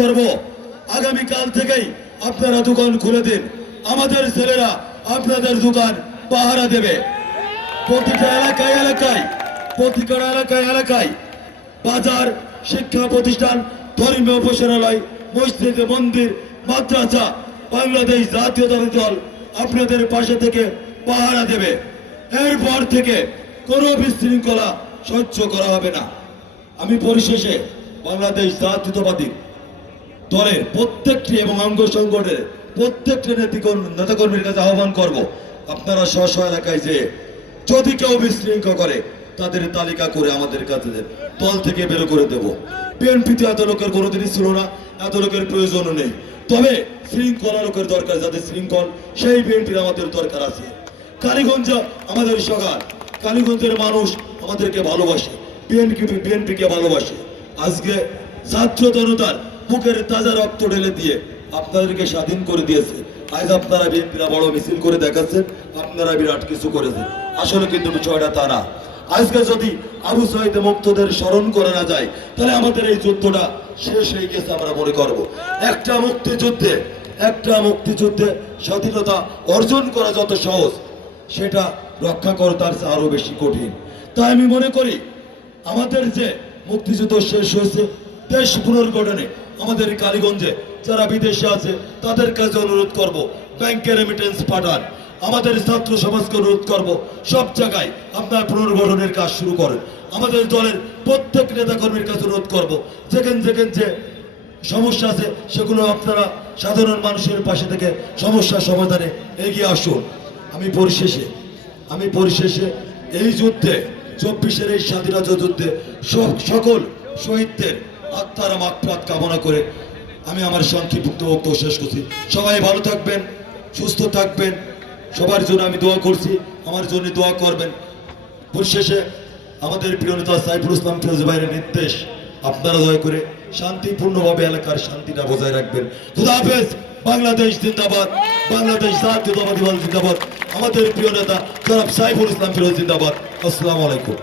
করব, আগামীকাল থেকেই আপনারা দোকান খুলে দিন। আমাদের ছেলেরা আপনাদের দোকান পাহারা দেবে। প্রতিটা এলাকায় এলাকায়, প্রতিটা এলাকায় এলাকায় বাজার, শিক্ষা প্রতিষ্ঠান, ধর্মীয় উপাসনালয়, মসজিদ, মন্দির, মাদ্রাসা বাংলাদেশ জাতীয়তাবাদী দল আপনাদের পাশে থেকে পাহারা দেবে। এরপর থেকে কোনো বিশৃঙ্খলা সহ্য করা হবে না। আমি পরিশেষে বাংলাদেশ জাতীয়তাবাদী দলের প্রত্যেকটি এবং অঙ্গ সংগঠনের প্রত্যেকটি নেতাকর্মীর কাছে আহ্বান করব, আপনারা স্ব স্ব এলাকায় যে যদি কেউ বিশৃঙ্খলা করে তাদের তালিকা করে আমাদের কাছে দল থেকে বের করে দেব। বিএনপিতে এত লোকের কোনোদিনই ছিল না, এত লোকের প্রয়োজনও নেই। তবে শৃঙ্খলা লোকের দরকার, যাদের শৃঙ্খল, সেই বিএনপির আমাদের দরকার আছে। কালীগঞ্জ আমাদের সকাল, কালীগঞ্জের মানুষ আমাদেরকে ভালোবাসে, বিএনপিকে ভালোবাসে। আজকে ছাত্র জনতার বুকের তাজা রক্ত ঢেলে দিয়ে আপনাদেরকে স্বাধীন করে দিয়েছে। আজ আপনারা বিএনপিরা বড় মিছিল করে দেখাচ্ছেন, আপনারা বিরাট কিছু করেছেন। আসলে কিন্তু বিষয়টা তা না। আজকে যদি আবু সাঈদ মুক্তদের স্মরণ করে না যায়, তাহলে আমাদের এই যুদ্ধটা শেষ হয়ে গেছে আমরা মনে করব। একটা মুক্তিযুদ্ধে স্বাধীনতা অর্জন করা যত সহজ, সেটা রক্ষা করা তার চেয়ে আরো বেশি কঠিন। তাই আমি মনে করি আমাদের যে মুক্তিযুদ্ধ শেষ হয়েছে, দেশ পুনর্গঠনে আমাদের কালীগঞ্জে যারা বিদেশে আছে তাদের কাছে অনুরোধ করব, ব্যাংকে রেমিটেন্স পাঠান। আমাদের ছাত্র সমাজকে অনুরোধ করব, সব জায়গায় আপনার পুনর্গঠনের কাজ শুরু করেন। আমাদের দলের প্রত্যেক নেতাকর্মীর কাছে অনুরোধ করব, যেখানে যে সমস্যা আছে সেগুলো আপনারা সাধারণ মানুষের পাশে থেকে সমস্যার সমাধানে এগিয়ে আসুন। আমি পরিশেষে এই যুদ্ধে 24-এর এই স্বাধীনতা যুদ্ধে সকল শহীদদের আত্মার মাগফিরাত কামনা করে আমি আমার সংক্ষিপ্ত বক্তব্য শেষ করছি। সবাই ভালো থাকবেন, সুস্থ থাকবেন, সবার জন্য আমি দোয়া করছি, আমার জন্য দোয়া করবেন। পরিশেষে আমাদের প্রিয় নেতা সাইফুল ইসলাম ফিরোজ ভাইয়ের নির্দেশ, আপনারা দয়া করে শান্তিপূর্ণভাবে এলাকার শান্তিটা বজায় রাখবেন। খুদা হাফেজ। বাংলাদেশ জিন্দাবাদ, বাংলাদেশ জাতীয়তাবাদী দল জিন্দাবাদ, আমাদের প্রিয় নেতা জনাব সাইফুল ইসলাম ফিরোজ জিন্দাবাদ। আসসালামু আলাইকুম।